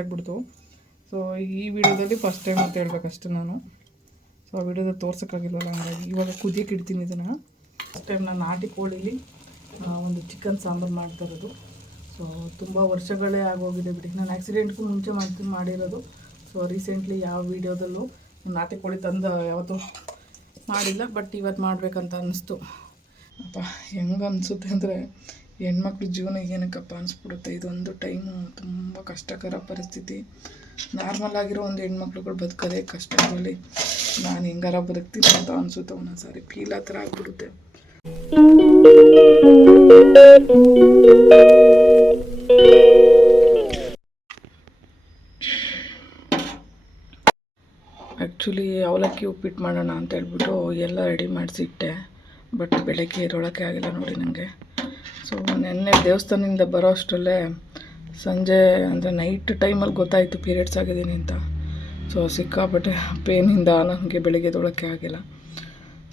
ಆಗ್ಬಿಡ್ತು. ಸೊ ಈ ವಿಡಿಯೋದಲ್ಲಿ ಫಸ್ಟ್ ಟೈಮ್ ಅಂತ ಹೇಳ್ಬೇಕಷ್ಟೆ ನಾನು. ಸೊ ಆ ವಿಡಿಯೋದಲ್ಲಿ ತೋರ್ಸೋಕ್ಕಾಗಿಲ್ವಲ್ಲ, ಹಂಗಾಗಿ ಇವಾಗ ಕುದಿಯಕ್ಕೆ ಇಡ್ತೀನಿ ಇದನ್ನು. ಫಸ್ಟ್ ಟೈಮ್ ನಾನು ನಾಟಿ ಕೋಳಿಲಿ ಒಂದು ಚಿಕನ್ ಸಾಂಬಾರು ಮಾಡ್ತಾ ಇರೋದು. ಸೊ ತುಂಬ ವರ್ಷಗಳೇ ಆಗೋಗಿದೆ ಬಿಡಿ. ನಾನು ಆ್ಯಕ್ಸಿಡೆಂಟ್ಗೂ ಮುಂಚೆ ಮಾಡಿರೋದು. ಸೊ ರೀಸೆಂಟ್ಲಿ ಯಾವ ವೀಡಿಯೋದಲ್ಲೂ ನಾಟಿ ಕೋಳಿ ತಂದು ಯಾವತ್ತೂ ಮಾಡಿಲ್ಲ, ಬಟ್ ಇವತ್ತು ಮಾಡಬೇಕಂತ ಅನ್ನಿಸ್ತು. ಅಪ್ಪ ಹೆಂಗೆ ಅನಿಸುತ್ತೆ ಅಂದರೆ, ಹೆಣ್ಮಕ್ಳ ಜೀವನ ಏನಕ್ಕಪ್ಪ ಅನಿಸ್ಬಿಡುತ್ತೆ. ಇದೊಂದು ಟೈಮು ತುಂಬ ಕಷ್ಟಕರ ಪರಿಸ್ಥಿತಿ. ನಾರ್ಮಲ್ ಆಗಿರೋ ಒಂದು ಹೆಣ್ಮಕ್ಳುಗಳು ಬದುಕೋದೇ ಕಷ್ಟ. ಇದರಲ್ಲಿ ನಾನು ಹೆಂಗಾರ ಬದುಕ್ತೀನಿ ಅಂತ ಅನಿಸುತ್ತೆ ಒಂದೊಂದು ಸಾರಿ. ಫೀಲ್ ಆ ಥರ ಆಗ್ಬಿಡುತ್ತೆ. ಆ್ಯಕ್ಚುಲಿ ಅವಲಕ್ಕಿ ಉಪ್ಪಿಟ್ಟು ಮಾಡೋಣ ಅಂತ ಹೇಳ್ಬಿಟ್ಟು ಎಲ್ಲ ರೆಡಿ ಮಾಡಿಸಿಟ್ಟೆ, ಬಟ್ ಬೆಳಗ್ಗೆ ಇರೋಳಕ್ಕೆ ಆಗಿಲ್ಲ ನೋಡಿ ನನಗೆ. ಸೊ ನೆನ್ನೆ ದೇವಸ್ಥಾನದಿಂದ ಬರೋ ಅಷ್ಟರಲ್ಲೇ ಸಂಜೆ ಅಂದರೆ ನೈಟ್ ಟೈಮಲ್ಲಿ ಗೊತ್ತಾಯಿತು ಪೀರಿಯಡ್ಸ್ ಆಗಿದ್ದೀನಿ ಅಂತ. ಸೊ ಸಿಕ್ಕಾಪಟ್ಟೆ ಪೇನಿಂದ ನನಗೆ ಬೆಳಗ್ಗೆ ಎದ್ದೊಳಕ್ಕೆ ಆಗಿಲ್ಲ.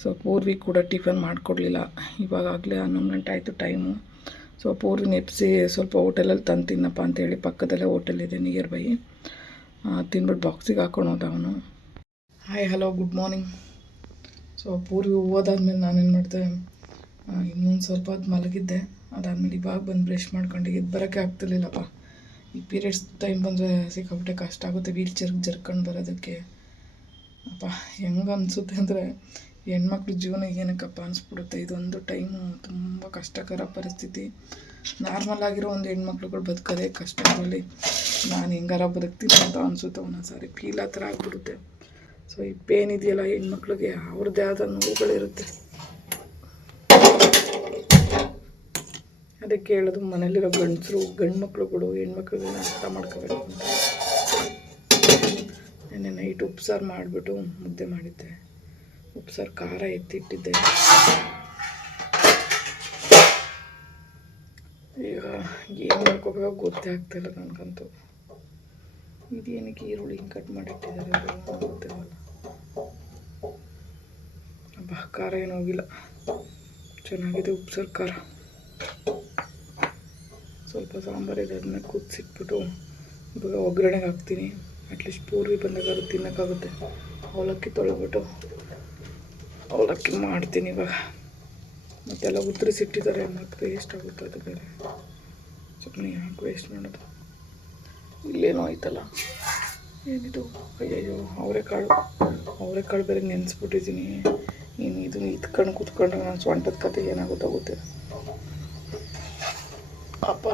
ಸೊ ಪೂರ್ವಿ ಕೂಡ ಟಿಫನ್ ಮಾಡಿಕೊಡ್ಲಿಲ್ಲ. ಇವಾಗಲೇ 11 ಗಂಟೆ ಆಯಿತು ಟೈಮು. ಸೊ ಪೂರ್ವಿ ನೆಪ್ಸಿ ಸ್ವಲ್ಪ ಹೋಟೆಲಲ್ಲಿ ತಂದು ತಿನ್ನಪ್ಪ ಅಂತೇಳಿ, ಪಕ್ಕದಲ್ಲೇ ಹೋಟೆಲ್ ಇದೆ ನಿಯರ್ ಬೈ, ತಿನ್ಬಿಟ್ಟು ಬಾಕ್ಸಿಗೆ ಹಾಕ್ಕೊಳೋದು ಅವನು. Hi hello good morning. So Purvi ಹೋದಾದ್ಮೇಲೆ ನಾನೇನು ಮಾಡಿದೆ, ಇನ್ನೊಂದು ಸ್ವಲ್ಪ ಹೊತ್ತು ಮಲಗಿದ್ದೆ. ಅದಾದಮೇಲೆ ಇವಾಗ ಬಂದು ಬ್ರಷ್ ಮಾಡ್ಕೊಂಡು ಇದು ಬರೋಕ್ಕೆ ಆಗ್ತಿರ್ಲಿಲ್ಲಪ್ಪ. ಈ ಪೀರಿಯಡ್ಸ್ ಟೈಮ್ ಬಂದರೆ ಸಿಕ್ಕಾಪಟ್ಟೆ ಕಷ್ಟ ಆಗುತ್ತೆ ವೀಲ್ ಚೇರ್ಗೆ ಜರ್ಕೊಂಡು ಬರೋದಕ್ಕೆ. ಅಪ್ಪ ಹೆಂಗೆ ಅನಿಸುತ್ತೆ ಅಂದರೆ, ಹೆಣ್ಮಕ್ಳ ಜೀವನ ಏನಕ್ಕಪ್ಪ ಅನಿಸ್ಬಿಡುತ್ತೆ. ಇದೊಂದು ಟೈಮು ತುಂಬ ಕಷ್ಟಕರ ಪರಿಸ್ಥಿತಿ. ನಾರ್ಮಲ್ ಆಗಿರೋ ಒಂದು ಹೆಣ್ಮಕ್ಳುಗಳು ಬದುಕೋದೇ ಕಷ್ಟ. ಇದರಲ್ಲಿ ನಾನು ಹೆಂಗಾರ ಬದುಕ್ತೀನಿ ಅಂತ ಅನಿಸುತ್ತೆ ಒಂದೊಂದು ಸಾರಿ. ಫೀಲ್ ಆ ಥರ ಆಗ್ಬಿಡುತ್ತೆ. ಸೊ ಈ ಪೇನ್ ಇದೆಯಲ್ಲ, ಹೆಣ್ಮಕ್ಳಿಗೆ ಅವ್ರದ್ದೇ ಆದ ನೋವುಗಳಿರುತ್ತೆ. ಅದಕ್ಕೆ ಹೇಳೋದು, ಮನೇಲಿರೋ ಗಂಡು ಮಕ್ಳುಗಳು ಹೆಣ್ಮಕ್ಳುಗಳನ್ನ ಅರ್ಥ ಮಾಡ್ಕೋಬೇಕು ಅಂತ. ನೆನ್ನೆ ನೈಟ್ ಉಪ್ಸಾರು ಮಾಡಿಬಿಟ್ಟು ಮುದ್ದೆ ಮಾಡಿದ್ದೆ. ಉಪ್ಸಾರು ಖಾರ ಎತ್ತಿಟ್ಟಿದ್ದೆ. ಈಗ ಏನು ಮಾಡ್ಕೋಬೇಕು ಗೊತ್ತೇ ಆಗ್ತಾಯಿಲ್ಲ ನನಗಂತೂ. ಇದೇನಕ್ಕೆ ಈರುಳ್ಳಿ ಹಿಂಗೆ ಕಟ್ ಮಾಡಿಟ್ಟಿದ್ದಾರೆ ಅವರು ಗೊತ್ತಿರಲ್ಲ. ಹಬ್ಬ ಖಾರ ಏನೂ ಹೋಗಿಲ್ಲ, ಚೆನ್ನಾಗಿದೆ ಉಪ್ಸಾರು ಖಾರ. ಸ್ವಲ್ಪ ಸಾಂಬಾರು ಇದೆ, ಅದನ್ನ ಕುದಿಸಿಟ್ಬಿಟ್ಟು ಇವಾಗ ಒಗ್ಗರಣೆಗೆ ಹಾಕ್ತೀನಿ. ಅಟ್ಲೀಸ್ಟ್ ಪೂರ್ವಿ ಬಂದಾಗ ಅದು ತಿನ್ನೋಕ್ಕಾಗುತ್ತೆ. ಅವಲಕ್ಕಿ ತೊಳೆದ್ಬಿಟ್ಟು ಅವಲಕ್ಕಿ ಮಾಡ್ತೀನಿ ಇವಾಗ. ಮತ್ತೆಲ್ಲ ಉತ್ತರಿಸಿಟ್ಟಿದ್ದಾರೆ, ಮತ್ತು ವೇಸ್ಟ್ ಆಗುತ್ತೆ ಅದು ಬೇರೆ. ಸುಮ್ಮನೆ ಯಾಕೆ ವೇಸ್ಟ್ ಮಾಡೋದು. ಇಲ್ಲೇನೋ ಆಯ್ತಲ್ಲ, ಏನಿದು, ಅಯ್ಯಯ್ಯೋ ಅವರೆಕಾಳು ಬೇರೆ ನೆನೆಸ್ಬಿಟ್ಟಿದ್ದೀನಿ. ಇನ್ನು ಇದನ್ನು ಇದ್ಕೊಂಡು ಕೂತ್ಕೊಂಡ್ರೆ ನಾನು ಸ್ವಂಟದ ಕತೆ ಏನಾಗುತ್ತಾಗುತ್ತೆ. ಅಪ್ಪ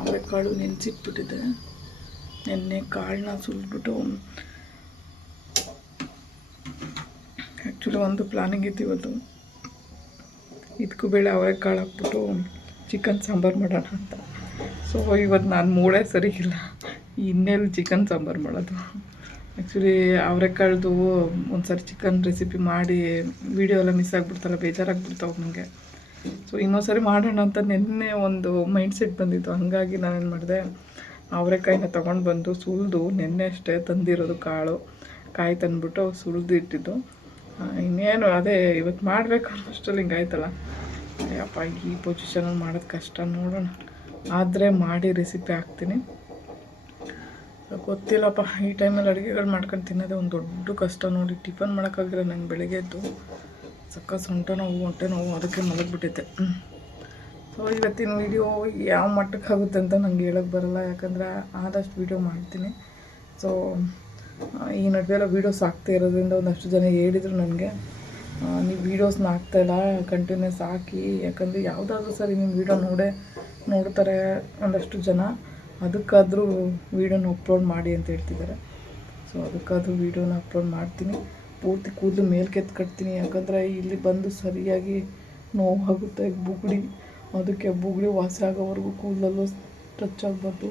ಅವರೆಕಾಳು ನೆನೆಸಿಟ್ಬಿಟ್ಟಿದ್ದೆ. ನೆನ್ನೆ ಕಾಳನ್ನ ಸುಲಿದ್ಬಿಟ್ಟು, ಆ್ಯಕ್ಚುಲಿ ಒಂದು ಪ್ಲಾನಿಂಗ್ ಇತ್ತು ಇವತ್ತು. ಇದಕ್ಕೂ ಬೇಳೆ ಅವರೆಕಾಳು ಹಾಕ್ಬಿಟ್ಟು ಚಿಕನ್ ಸಾಂಬಾರು ಮಾಡೋಣ ಅಂತ. ಸೊ ಇವತ್ತು ನಾನು ಮೂಡೇ ಸರಿ ಇಲ್ಲ, ಇನ್ನೆಲ್ಲಿ ಚಿಕನ್ ಸಾಂಬಾರು ಮಾಡೋದು. ಆ್ಯಕ್ಚುಲಿ ಅವರೆಕಾಳ್ದು ಒಂದು ಸಾರಿ ಚಿಕನ್ ರೆಸಿಪಿ ಮಾಡಿ ವೀಡಿಯೋ ಎಲ್ಲ ಮಿಸ್ ಆಗಿಬಿಡ್ತಲ್ಲ, ಬೇಜಾರಾಗ್ಬಿಡ್ತಾವೆ ನನಗೆ. ಸೊ ಇನ್ನೊಂದು ಸರಿ ಮಾಡೋಣ ಅಂತ ನಿನ್ನೆ ಒಂದು ಮೈಂಡ್ಸೆಟ್ ಬಂದಿತ್ತು. ಹಾಗಾಗಿ ನಾನೇನು ಮಾಡಿದೆ, ಅವರೆಕಾಯಿನ ತೊಗೊಂಡು ಬಂದು ಸುಲಿದು, ನೆನ್ನೆ ಅಷ್ಟೇ ತಂದಿರೋದು ಕಾಯಿ ತಂದುಬಿಟ್ಟು ಸುಲಿದು ಇಟ್ಟಿದ್ದು. ಇನ್ನೇನು ಅದೇ ಇವತ್ತು ಮಾಡಬೇಕು ಅನ್ನೋಷ್ಟರಲ್ಲಿ ಹಿಂಗಾಯ್ತಲ್ಲ. ಅಯ್ಯಪ್ಪ ಈ ಪೊಸಿಷನಲ್ಲಿ ಮಾಡೋದು ಕಷ್ಟ. ನೋಡೋಣ, ಆದರೆ ಮಾಡಿ ರೆಸಿಪಿ ಹಾಕ್ತೀನಿ. ಗೊತ್ತಿಲ್ಲಪ್ಪ, ಈ ಟೈಮಲ್ಲಿ ಅಡುಗೆಗಳು ಮಾಡ್ಕೊಂಡು ತಿನ್ನೋದೇ ಒಂದು ದೊಡ್ಡ ಕಷ್ಟ ನೋಡಿ. ಟಿಫನ್ ಮಾಡೋಕ್ಕಾಗಿಲ್ಲ ನಂಗೆ ಬೆಳಗ್ಗೆ ಎದ್ದು. ಸಕ್ಕ ಸೊಂಟ ನೋವು, ಹೊಟ್ಟೆ ನೋವು, ಅದಕ್ಕೆ ಮಲಗಿಬಿಟ್ಟಿದ್ದೆ. ಸೊ ಇವತ್ತಿನ ವೀಡಿಯೋ ಯಾವ ಮಟ್ಟಕ್ಕೆ ಆಗುತ್ತೆ ಅಂತ ನಂಗೆ ಹೇಳೋಕ್ಕೆ ಬರೋಲ್ಲ, ಯಾಕಂದರೆ ಆದಷ್ಟು ವೀಡಿಯೋ ಮಾಡ್ತೀನಿ. ಸೊ ಈ ನಡುವೆಲ್ಲ ವೀಡಿಯೋಸ್ ಆಗ್ತಾ ಇರೋದ್ರಿಂದ ಒಂದಷ್ಟು ಜನ ಹೇಳಿದರು ನನಗೆ, ನೀವು ವೀಡಿಯೋಸ್ನ ಹಾಕ್ತಾಯಿಲ್ಲ, ಕಂಟಿನ್ಯೂಸ್ ಹಾಕಿ, ಯಾಕಂದರೆ ಯಾವುದಾದ್ರೂ ಸರಿ ನಿಮ್ಮ ವೀಡಿಯೋ ನೋಡ್ತಾರೆ ಒಂದಷ್ಟು ಜನ, ಅದಕ್ಕಾದರೂ ವೀಡಿಯೋನ ಅಪ್ಲೋಡ್ ಮಾಡಿ ಅಂತ ಹೇಳ್ತಿದ್ದಾರೆ. ಸೊ ಅದಕ್ಕಾದರೂ ವೀಡಿಯೋನ ಅಪ್ಲೋಡ್ ಮಾಡ್ತೀನಿ. ಪೂರ್ತಿ ಕೂದಲು ಮೇಲೆ ಕೆತ್ಕಟ್ತೀನಿ, ಯಾಕಂದರೆ ಇಲ್ಲಿ ಬಂದು ಸರಿಯಾಗಿ ನೋವಾಗುತ್ತೆ ಬುಗುಡಿ. ಅದಕ್ಕೆ ಬುಗುಡಿ ವಾಸಿ ಆಗೋವರೆಗೂ ಕೂದಲಲ್ಲೂ ಟಚ್ ಆಗಬಾರ್ದು.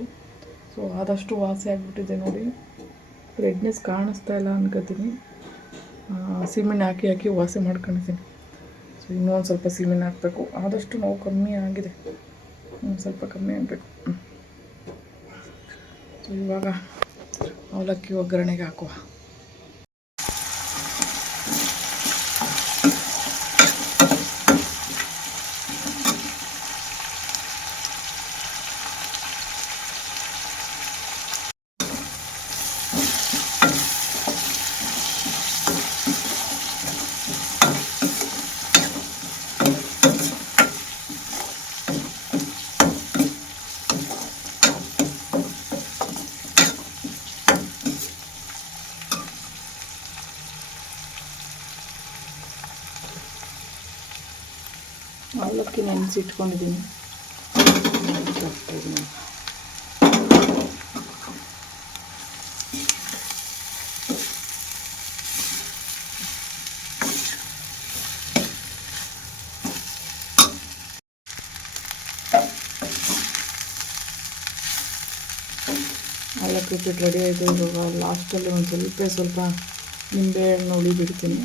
ಸೊ ಆದಷ್ಟು ವಾಸಿ ಆಗಿಬಿಟ್ಟಿದೆ ನೋಡಿ. ರೆಡ್ನೆಸ್ ಕಾಣಿಸ್ತಾ ಇಲ್ಲ ಅನ್ಕೋತೀನಿ. ಸೀಮೆಣ್ಣೆ ಹಾಕಿ ವಾಸಿ ಮಾಡ್ಕೊಂಡಿದ್ದೀನಿ. ಸೊ ಇನ್ನೂ ಒಂದು ಸ್ವಲ್ಪ ಸೀಮೆಣ್ಣೆ ಹಾಕಬೇಕು. ಆದಷ್ಟು ನೋವು ಕಮ್ಮಿ ಆಗಿದೆ, ಸ್ವಲ್ಪ ಕಮ್ಮಿ ಆಗಬೇಕು. ಸೊ ಇವಾಗ ಅವಲಕ್ಕಿ ಒಗ್ಗರಣೆಗೆ ಹಾಕುವ. ನೆನೆಸಿಟ್ಕೊಂಡಿದ್ದೀನಿ. ಅವಲಕ್ಕಿ ಉಪ್ಪಿಟ್ಟು ರೆಡಿ ಆಯಿತು. ಇವಾಗ ಲಾಸ್ಟಲ್ಲಿ ಒಂದು ಸ್ವಲ್ಪ ನಿಂಬೆಹಣ್ಣು ಹುಳಿ ಬಿಡ್ತೀನಿ.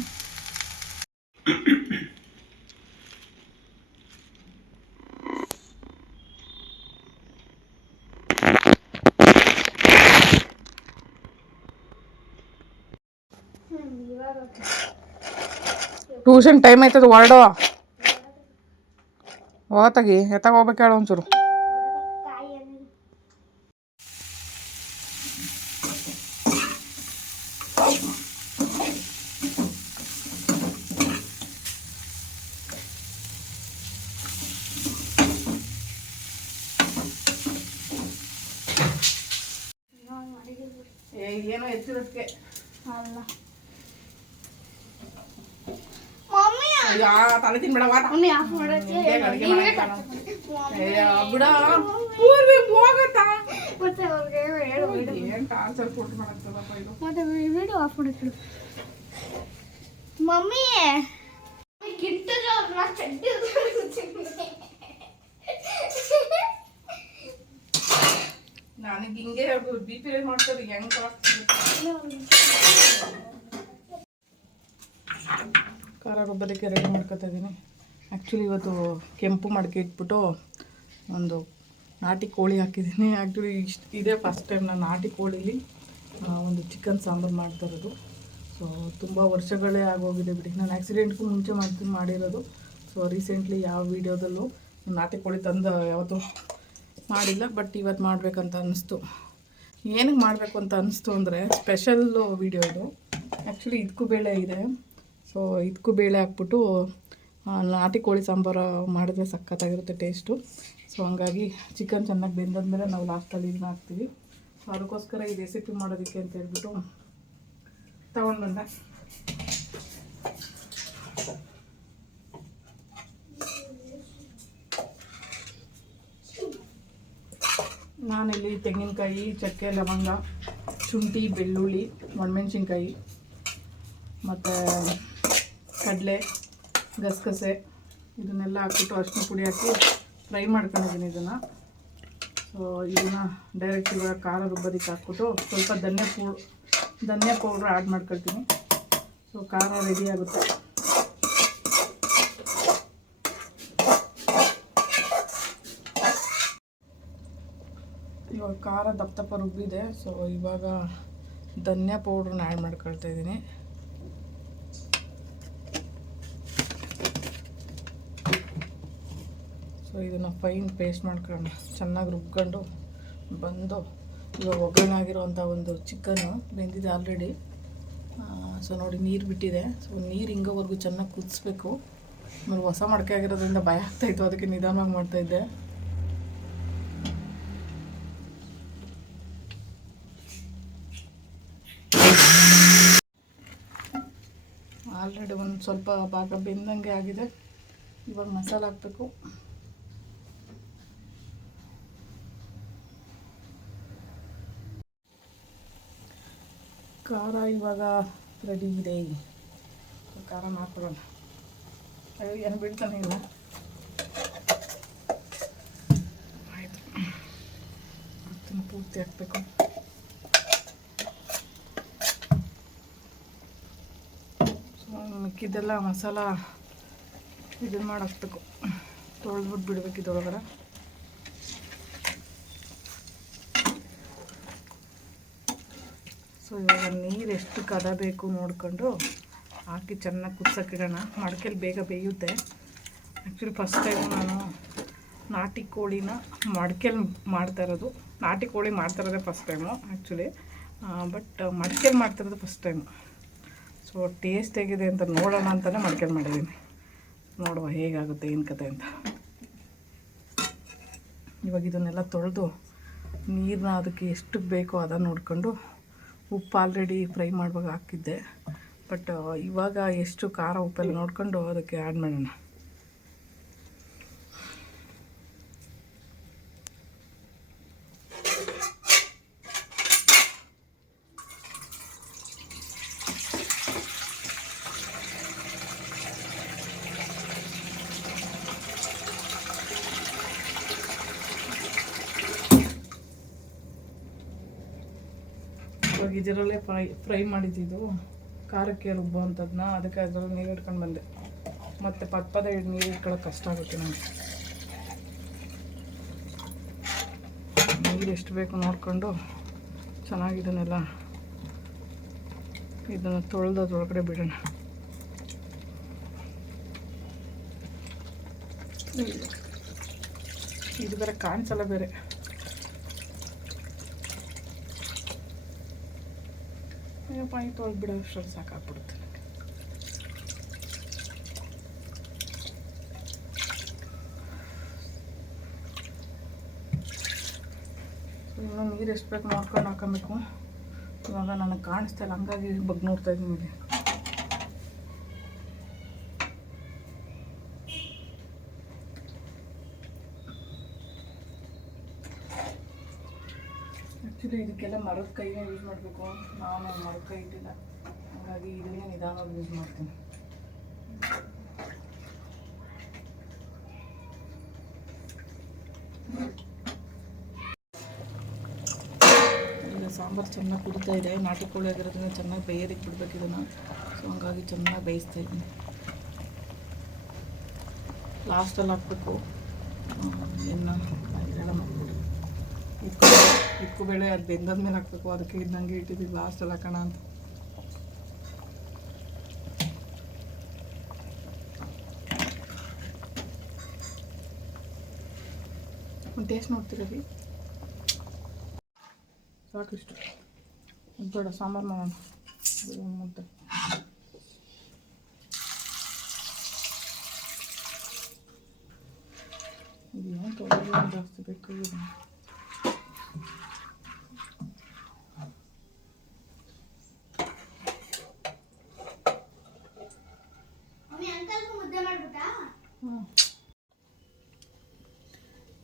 ಟ್ಯೂಷನ್ ಟೈಮ್ ಆಯ್ತದ, ಹೊರಡೋ ಹೋಗತ್ತಾಗಿ ಎತ್ತಾಗ ಹೋಗ್ಬೇಕು ಹೇಳು ಒಂಚೂರು. ಏನೋ ಎತ್ತಿರೋದಕ್ಕೆ ಅಲ್ಲ ತಲೆ ತಿನ್ಬೇಡ ಬಿಡ ಏನ್ ಟಾರ್ಚರ್ ಕೊಟ್ಟು ಮಾಡತ್ತದಪ್ಪ ಇದು. ಮತ್ತೆ ವಿಡಿಯೋ ಆಫ್ ಮಾಡಕ್ಕೆ ಮಮ್ಮಿ ನನಗೆ ಹಿಂಗೆ ಬಿ ಪಿ ರೈಸ್ ಮಾಡ್ತಾರೆ ಹೆಂಗ್ ಖಾರ ರುಬ್ಬದಕ್ಕೆ ರೆಡಿ ಮಾಡ್ಕೊತಾ ಇದ್ದೀನಿ. ಆ್ಯಕ್ಚುಲಿ ಇವತ್ತು ಕೆಂಪು ಮಡಕೆ ಇಟ್ಬಿಟ್ಟು ಒಂದು ನಾಟಿ ಕೋಳಿ ಹಾಕಿದ್ದೀನಿ. ಆ್ಯಕ್ಚುಲಿ ಇದೇ ಫಸ್ಟ್ ಟೈಮ್ ನಾನು ನಾಟಿ ಕೋಳಿಲಿ ಒಂದು ಚಿಕನ್ ಸಾಂಬಾರು ಮಾಡ್ತಾ ಇರೋದು. ಸೊ ತುಂಬ ವರ್ಷಗಳೇ ಆಗೋಗಿದೆ ಬಿಡಿ. ನಾನು ಆ್ಯಕ್ಸಿಡೆಂಟ್ಗೂ ಮುಂಚೆ ಮಾಡಿರೋದು. ಸೊ ರೀಸೆಂಟ್ಲಿ ಯಾವ ವೀಡಿಯೋದಲ್ಲೂ ನಾಟಿ ಕೋಳಿ ತಂದು ಯಾವತ್ತೂ ಮಾಡಿಲ್ಲ. ಬಟ್ ಇವತ್ತು ಮಾಡಬೇಕಂತ ಅನ್ನಿಸ್ತು. ಏನಕ್ಕೆ ಮಾಡಬೇಕು ಅಂತ ಅನ್ನಿಸ್ತು ಅಂದರೆ ಸ್ಪೆಷಲ್ಲು ವೀಡಿಯೋ ಇದು. ಆ್ಯಕ್ಚುಲಿ ಇದಕ್ಕೂ ಬೇಳೆ ಇದೆ. ಸೊ ಇದಕ್ಕೂ ಬೇಳೆ ಹಾಕ್ಬಿಟ್ಟು ನಾಟಿ ಕೋಳಿ ಸಾಂಬಾರು ಮಾಡಿದ್ರೆ ಸಖತ್ತಾಗಿರುತ್ತೆ ಟೇಸ್ಟು. ಸೊ ಹಂಗಾಗಿ ಚಿಕನ್ ಚೆನ್ನಾಗಿ ಬೆಂದಾದ್ಮೇಲೆ ನಾವು ಲಾಸ್ಟಲ್ಲಿ ಇದನ್ನ ಹಾಕ್ತೀವಿ. ಸೊ ಅದಕ್ಕೋಸ್ಕರ ಈ ರೆಸಿಪಿ ಮಾಡೋದಕ್ಕೆ ಅಂತ ಹೇಳ್ಬಿಟ್ಟು ತಗೊಂಡು ಬಂದೆ. ನಾನಿಲ್ಲಿ ತೆಂಗಿನಕಾಯಿ, ಚಕ್ಕೆ, ಲವಂಗ, ಶುಂಠಿ, ಬೆಳ್ಳುಳ್ಳಿ, ಒಣಮೆಣ್ಸಿನ್ಕಾಯಿ ಮತ್ತು ಕಡಲೆ, ಗಸಗಸೆ ಇದನ್ನೆಲ್ಲ ಹಾಕ್ಬಿಟ್ಟು ಅರಿಶಿನ ಪುಡಿ ಹಾಕಿ ಫ್ರೈ ಮಾಡ್ಕೊಂಡಿದ್ದೀನಿ ಇದನ್ನು. ಸೊ ಇದನ್ನು ಡೈರೆಕ್ಟ್ ಇವಾಗ ಖಾರ ರುಬ್ಬೋದಕ್ಕೆ ಹಾಕ್ಬಿಟ್ಟು ಸ್ವಲ್ಪ ಧನ್ಯ ಪೌಡ್ರ್ ಆ್ಯಡ್ ಮಾಡ್ಕೊಳ್ತೀನಿ. ಸೊ ಖಾರ ರೆಡಿ ಆಗುತ್ತೆ. ಇವಾಗ ಖಾರ ದಪ್ಪ ರುಬ್ಬಿದೆ. ಸೊ ಇವಾಗ ಧನ್ಯ ಪೌಡ್ರನ್ನ ಆ್ಯಡ್ ಮಾಡ್ಕೊಳ್ತಾ ಇದ್ದೀನಿ. ಸೊ ಇದನ್ನು ಫೈನ್ ಪೇಸ್ಟ್ ಮಾಡ್ಕೊಂಡು ಚೆನ್ನಾಗಿ ರುಬ್ಕೊಂಡು ಬಂದು ಇವಾಗ ಒಗ್ಗರಣೆ ಆಗಿರೋವಂಥ ಒಂದು ಚಿಕನ್ನು ಬೆಂದಿದೆ ಆಲ್ರೆಡಿ. ಸೊ ನೋಡಿ ನೀರು ಬಿಟ್ಟಿದೆ. ಸೊ ನೀರು ಹಿಂಗೋವರೆಗೂ ಚೆನ್ನಾಗಿ ಕುದಿಸ್ಬೇಕು. ಆಮೇಲೆ ಹೊಸ ಮಡಕೆ ಆಗಿರೋದ್ರಿಂದ ಭಯ ಆಗ್ತಾಯಿತ್ತು, ಅದಕ್ಕೆ ನಿಧಾನವಾಗಿ ಮಾಡ್ತಾಯಿದ್ದೆ. ಆಲ್ರೆಡಿ ಒಂದು ಸ್ವಲ್ಪ ಭಾಗ ಬೆಂದಂಗೆ ಆಗಿದೆ. ಇವಾಗ ಮಸಾಲೆ ಹಾಕಬೇಕು. ಖಾರ ಇವಾಗ ರೆಡಿ ಇದೆ. ಖಾರ ಹಾಕೊಳ್ಳೋಣ. ಏನು ಬಿಡ್ತಾನೆ ಇಲ್ಲ. ಆಯಿತು, ಅದನ್ನು ಪೂರ್ತಿ ಹಾಕಬೇಕು. ಮಿಕ್ಕಿದ್ದೆಲ್ಲ ಮಸಾಲ ಇದನ್ನು ಮಾಡಿ ಹಾಕ್ಬೇಕು. ತೊಳೆದ್ಬಿಟ್ಟು ಬಿಡ್ಬೇಕು ಇದರೊಳಗಡೆ. ಸೊ ಇವಾಗ ನೀರು ಎಷ್ಟು ಕದ ಬೇಕು ನೋಡ್ಕೊಂಡು ಹಾಕಿ ಚೆನ್ನಾಗಿ ಕುದಿಸೋಕ್ಕಿಡೋಣ. ಮಡಕೆಲಿ ಬೇಗ ಬೇಯುತ್ತೆ. ಆ್ಯಕ್ಚುಲಿ ಫಸ್ಟ್ ಟೈಮ್ ನಾನು ನಾಟಿ ಕೋಳಿನ ಮಡಕೆಲಿ ಮಾಡ್ತಾ ಇರೋದು. ನಾಟಿ ಕೋಳಿ ಮಾಡ್ತಾ ಇರೋದೇ ಫಸ್ಟ್ ಟೈಮು ಆ್ಯಕ್ಚುಲಿ. ಬಟ್ ಮಡಕೆಲಿ ಮಾಡ್ತಿರೋದು ಫಸ್ಟ್ ಟೈಮು. ಸೊ ಟೇಸ್ಟ್ ಹೇಗಿದೆ ಅಂತ ನೋಡೋಣ ಅಂತಲೇ ಮಡಕೆಲಿ ಮಾಡಿದ್ದೀನಿ. ನೋಡುವ ಹೇಗಾಗುತ್ತೆ ಏನು ಕತೆ ಅಂತ. ಇವಾಗ ಇದನ್ನೆಲ್ಲ ತೊಳೆದು ನೀರನ್ನ ಅದಕ್ಕೆ ಎಷ್ಟು ಬೇಕೋ ಅದನ್ನು ನೋಡ್ಕೊಂಡು, ಉಪ್ಪು ಆಲ್ರೆಡಿ ಫ್ರೈ ಮಾಡುವಾಗ ಹಾಕಿದ್ದೆ. ಬಟ್ ಇವಾಗ ಎಷ್ಟು ಖಾರ ಉಪ್ಪೆಲ್ಲ ನೋಡ್ಕೊಂಡು ಅದಕ್ಕೆ ಆ್ಯಡ್ ಮಾಡೋಣ. ಇವಾಗ ಇದರಲ್ಲೇ ಫ್ರೈ ಮಾಡಿದ್ದು ಖಾರಕ್ಕೆ ರುಬ್ಬುವಂಥದ್ದನ್ನ, ಅದಕ್ಕೆ ಅದರಲ್ಲಿ ನೀರು ಇಟ್ಕೊಂಡು ಬಂದೆ. ಮತ್ತು ಪದ ನೀರು ಇಟ್ಕೊಳ್ಳೋಕೆ ಕಷ್ಟ ಆಗುತ್ತೆ ನನಗೆ. ನೀರು ಎಷ್ಟು ಬೇಕು ನೋಡಿಕೊಂಡು ಚೆನ್ನಾಗಿದನ್ನೆಲ್ಲ ಇದನ್ನು ತೊಳೆದೊಳಗಡೆ ಬಿಡೋಣ. ಇದು ಬೇರೆ ಕಾಣಿಸಲ್ಲ ಬೇರೆ. ಪಾಯಿ ತೊಳೆದ್ಬಿಡೋ ಅಷ್ಟರಲ್ಲಿ ಸಾಕಾಗ್ಬಿಡುತ್ತೆ. ಇನ್ನು ನೀರು ಎಷ್ಟು ಬೇಕು ನೋಡ್ಕೊಂಡು ಹಾಕೊಬೇಕು. ಇವಾಗ ನನಗೆ ಕಾಣಿಸ್ತಾ ಇಲ್ಲ, ಹಂಗಾಗಿ ಬಗ್ಗೆ ನೋಡ್ತಾ ಇದ್ದೀನಿ. ಇಲ್ಲಿ ಆ್ಯಕ್ಚುಲಿ ಇದಕ್ಕೆಲ್ಲ ಮರದ ಕೈನೇ ಯೂಸ್ ಮಾಡಬೇಕು. ನಾನು ಮರದ ಕೈ ಇಟ್ಟಿಲ್ಲ, ಹಾಗಾಗಿ ಇದನ್ನೇ ನಿಧಾನವಾಗಿ ಯೂಸ್ ಮಾಡ್ತೀನಿ. ಈಗ ಸಾಂಬಾರು ಚೆನ್ನಾಗಿ ಕುಡಿತಾ ಇದೆ. ನಾಟಿ ಕೋಳಿ ಆಗಿರೋದ್ರಿಂದ ಚೆನ್ನಾಗಿ ಬೇಯಲಿಕ್ಕೆ ಬಿಡ್ಬೇಕು ಇದನ್ನು. ಸೊ ಹಂಗಾಗಿ ಚೆನ್ನಾಗಿ ಬೇಯಿಸ್ತಾ ಇದ್ದೀನಿ. ಲಾಸ್ಟಲ್ಲಿ ಹಾಕ್ಬೇಕು ಇನ್ನು ಇದೆಲ್ಲ ಮಾಡ್ಬಿಟ್ಟು ಇಕ್ಕು ಬೇಳೆ ಅದು ಬೆಂದಾದ್ಮೇಲೆ ಹಾಕಬೇಕು. ಅದಕ್ಕೆ ಇದ್ದಂಗೆ ಇಟ್ಟಿದ್ದೀವಿ ಲಾಸ್ಟಲ್ಲಿ ಹಾಕೋಣ ಅಂತ. ಒಂದು ಟೇಸ್ಟ್ ನೋಡ್ತೀರಿ? ಸಾಕಿಷ್ಟು ಬೇಡ, ಸಾಂಬಾರು ಮಾಡೋಣ ಮುದ್ದೆ. ಇದೇನು ತೊಗೊಳ್ಳೋದು ಜಾಸ್ತಿ ಬೇಕಾಗಿದೆ.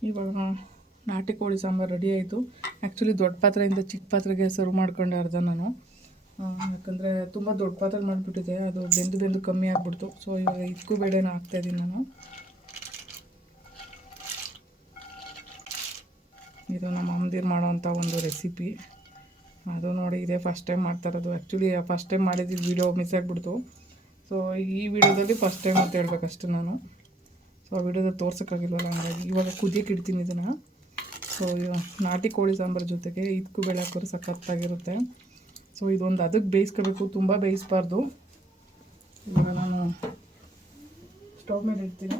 ಇವಾಗ ನಾಟಿ ಕೋಳಿ ಸಾಂಬಾರು ರೆಡಿ ಆಯಿತು. ಆ್ಯಕ್ಚುಲಿ ದೊಡ್ಡ ಪಾತ್ರೆಯಿಂದ ಚಿಕ್ಕ ಪಾತ್ರೆಗೆ ಸರ್ವ್ ಮಾಡ್ಕೊಂಡೆ ಅರ್ಧ ನಾನು. ಯಾಕಂದರೆ ತುಂಬ ದೊಡ್ಡ ಪಾತ್ರೆ ಮಾಡಿಬಿಟ್ಟಿದೆ, ಅದು ಬೆಂದು ಕಮ್ಮಿ ಆಗಿಬಿಡ್ತು. ಸೊ ಇವಾಗ ಇದಕ್ಕೂ ಬೇಳೆನ ಹಾಕ್ತಾಯಿದ್ದೀನಿ ನಾನು. ಇದು ನಮ್ಮ ಅಮ್ಮದಿರು ಮಾಡೋವಂಥ ಒಂದು ರೆಸಿಪಿ. ಅದು ನೋಡಿ, ಇದೇ ಫಸ್ಟ್ ಟೈಮ್ ಮಾಡ್ತಾ ಇರೋದು. ಆ್ಯಕ್ಚುಲಿ ಫಸ್ಟ್ ಟೈಮ್ ಮಾಡಿದ್ದು ವೀಡಿಯೋ ಮಿಸ್ ಆಗಿಬಿಡ್ತು. ಸೊ ಈ ವಿಡಿಯೋದಲ್ಲಿ ಫಸ್ಟ್ ಟೈಮ್ ಅಂತ ಹೇಳ್ಬೇಕಷ್ಟೆ ನಾನು. ಸೊ ಆ ವಿಡಿಯೋದಲ್ಲಿ ತೋರ್ಸೋಕ್ಕಾಗಿಲ್ವಲ್ಲ, ಹಂಗಾಗಿ ಇವಾಗ ಕುದಿಯಕ್ಕೆ ಇಡ್ತೀನಿ ಇದನ್ನು. ಸೊ ನಾಟಿ ಕೋಳಿ ಸಾಂಬಾರು ಜೊತೆಗೆ ಇದಕ್ಕೂ ಬೇಳೆ ಹಾಕೋರು ಸಖತ್ತಾಗಿರುತ್ತೆ. ಸೊ ಇದೊಂದು ಅದಕ್ಕೆ ಬೇಯಿಸ್ಕೋಬೇಕು, ತುಂಬ ಬೇಯಿಸಬಾರ್ದು. ಇವಾಗ ನಾನು ಸ್ಟವ್ ಮೇಲೆ ಇಡ್ತೀನಿ.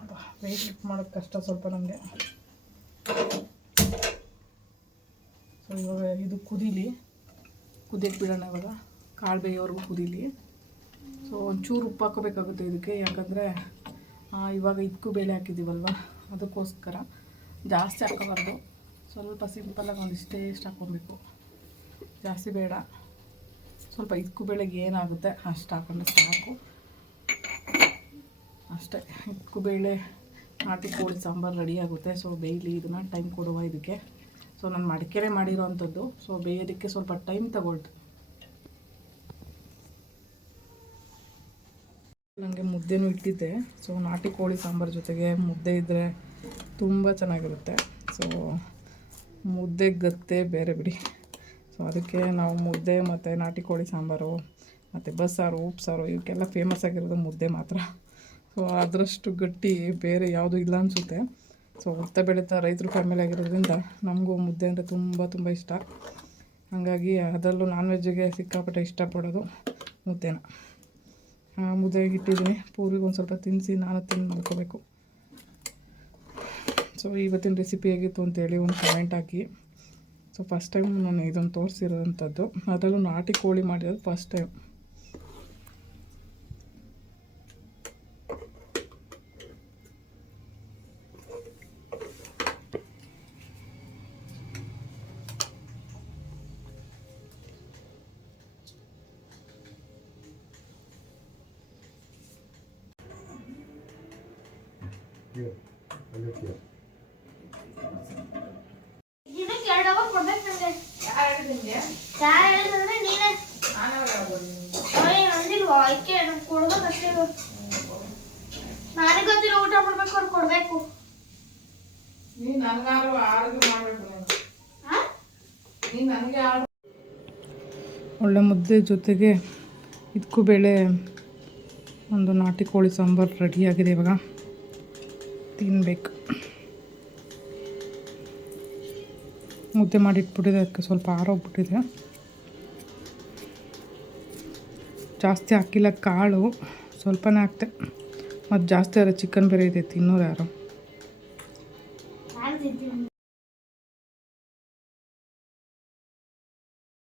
ಅಪ್ಪ, ವೆಯ್ಟ್ ಲಿಫ್ಟ್ ಮಾಡೋದು ಕಷ್ಟ ಸ್ವಲ್ಪ ನನಗೆ. ಸೊ ಇವಾಗ ಇದು ಕುದಿಯಕ್ಕೆ ಬಿಡೋಣ. ಇವಾಗ ಕಾಳು ಬೇಯೋವರೆಗೂ ಕುದೀಲಿ. ಸೊ ಒಂಚೂರು ಉಪ್ಪು ಹಾಕೋಬೇಕಾಗುತ್ತೆ ಇದಕ್ಕೆ, ಯಾಕಂದರೆ ಇವಾಗ ಇದಕ್ಕೂ ಬೇಳೆ ಹಾಕಿದ್ದೀವಲ್ವ, ಅದಕ್ಕೋಸ್ಕರ ಜಾಸ್ತಿ ಹಾಕೋಬಾರ್ದು. ಸ್ವಲ್ಪ ಸಿಂಪಲ್ಲಾಗಿ ಒಂದಿಷ್ಟೇ ಎಷ್ಟು ಹಾಕ್ಕೊಬೇಕು, ಜಾಸ್ತಿ ಬೇಡ. ಸ್ವಲ್ಪ ಇದಕ್ಕೂ ಬೇಳೆಗೆ ಏನಾಗುತ್ತೆ ಅಷ್ಟು ಹಾಕೊಂಡ್ರೆ ಸಾಕು ಅಷ್ಟೇ. ಇದಕ್ಕೂ ಬೇಳೆ ನಾಟಿ ಕೋಳಿ ಸಾಂಬಾರು ರೆಡಿ ಆಗುತ್ತೆ. ಸೊ ಬೇಯಲಿ, ಇದನ್ನು ಟೈಮ್ ಕೊಡುವ ಇದಕ್ಕೆ. ಸೊ ನಾನು ಮಡಿಕೆರೆ ಮಾಡಿರೋ ಅಂಥದ್ದು. ಸೊ ಬೇಯೋದಕ್ಕೆ ಸ್ವಲ್ಪ ಟೈಮ್ ತಗೊಳ್ತು. ನನಗೆ ಮುದ್ದೆನೂ ಇಟ್ಟಿದ್ದೆ. ಸೊ ನಾಟಿ ಕೋಳಿ ಸಾಂಬಾರು ಜೊತೆಗೆ ಮುದ್ದೆ ಇದ್ದರೆ ತುಂಬ ಚೆನ್ನಾಗಿರುತ್ತೆ. ಸೊ ಮುದ್ದೆ ಗತ್ತೆ ಬೇರೆ ಬಿಡಿ. ಸೊ ಅದಕ್ಕೆ ನಾವು ಮುದ್ದೆ ಮತ್ತು ನಾಟಿ ಕೋಳಿ ಸಾಂಬಾರು ಮತ್ತು ಬಸ್ಸಾರು, ಉಪ್ಸಾರು ಇವಕ್ಕೆಲ್ಲ ಫೇಮಸ್ ಆಗಿರೋದು ಮುದ್ದೆ ಮಾತ್ರ. ಸೊ ಅದರಷ್ಟು ಗಟ್ಟಿ ಬೇರೆ ಯಾವುದೂ ಇಲ್ಲ ಅನಿಸುತ್ತೆ. ಸೊ ಹುಡ್ತಾ ಬೆಳೀತಾ ರೈತರು ಫ್ಯಾಮಿಲಿ ಆಗಿರೋದ್ರಿಂದ ನಮಗೂ ಮುದ್ದೆ ಅಂದರೆ ತುಂಬ ಇಷ್ಟ. ಹಾಗಾಗಿ ಅದರಲ್ಲೂ ನಾನ್ ವೆಜ್ಜಿಗೆ ಸಿಕ್ಕಾಪಟ್ಟೆ ಇಷ್ಟಪಡೋದು ಮುದ್ದೆನ. ಮುದ್ದೆಗೆ ಇಟ್ಟಿದ್ದೀನಿ. ಪೂರಿಗೆ ಒಂದು ಸ್ವಲ್ಪ ತಿನ್ನಿಸಿ ನಾನು ತಿಂದು ಮಾಡ್ಕೋಬೇಕು. ಸೊ ಇವತ್ತಿನ ರೆಸಿಪಿ ಹೇಗಿತ್ತು ಅಂತೇಳಿ ಒಂದು ಕಮೆಂಟ್ ಹಾಕಿ. ಸೊ ಫಸ್ಟ್ ಟೈಮ್ ನಾನು ಇದನ್ನು ತೋರಿಸಿರೋವಂಥದ್ದು, ಅದರಲ್ಲೂ ನಾಟಿ ಕೋಳಿ ಮಾಡಿರೋದು ಫಸ್ಟ್ ಟೈಮ್. ನಾನೇ ಗೊತ್ತಿಲ್ಲ, ಊಟ ಮಾಡ್ಬೇಕು, ಅವ್ರು ಕೊಡ್ಬೇಕು. ನೀ ನನಗಾರು ಆರೋಗ್ಯ ಮಾಡಬೇಕು. ನೀನು ಒಳ್ಳೆ ಮುದ್ದೆ ಜೊತೆಗೆ ಇದಕ್ಕೂ ಬೇಳೆ ಒಂದು ನಾಟಿ ಕೋಳಿ ಸಾಂಬಾರು ರೆಡಿಯಾಗಿದೆ. ಇವಾಗ ತಿನ್ನಬೇಕು. ಮುದ್ದೆ ಮಾಡಿಟ್ಬಿಟ್ಟಿದೆ, ಅದಕ್ಕೆ ಸ್ವಲ್ಪ ಆರೋಗ್ಬಿಟ್ಟಿದೆ. ಜಾಸ್ತಿ ಹಾಕಿಲ್ಲ, ಕಾಳು ಸ್ವಲ್ಪನೇ ಹಾಕ್ತೆ. ಮತ್ತು ಜಾಸ್ತಿ ಆದರೆ ಚಿಕನ್ ಬೇರೆ ಇದೆ, ತಿನ್ನೋರು ಯಾರು.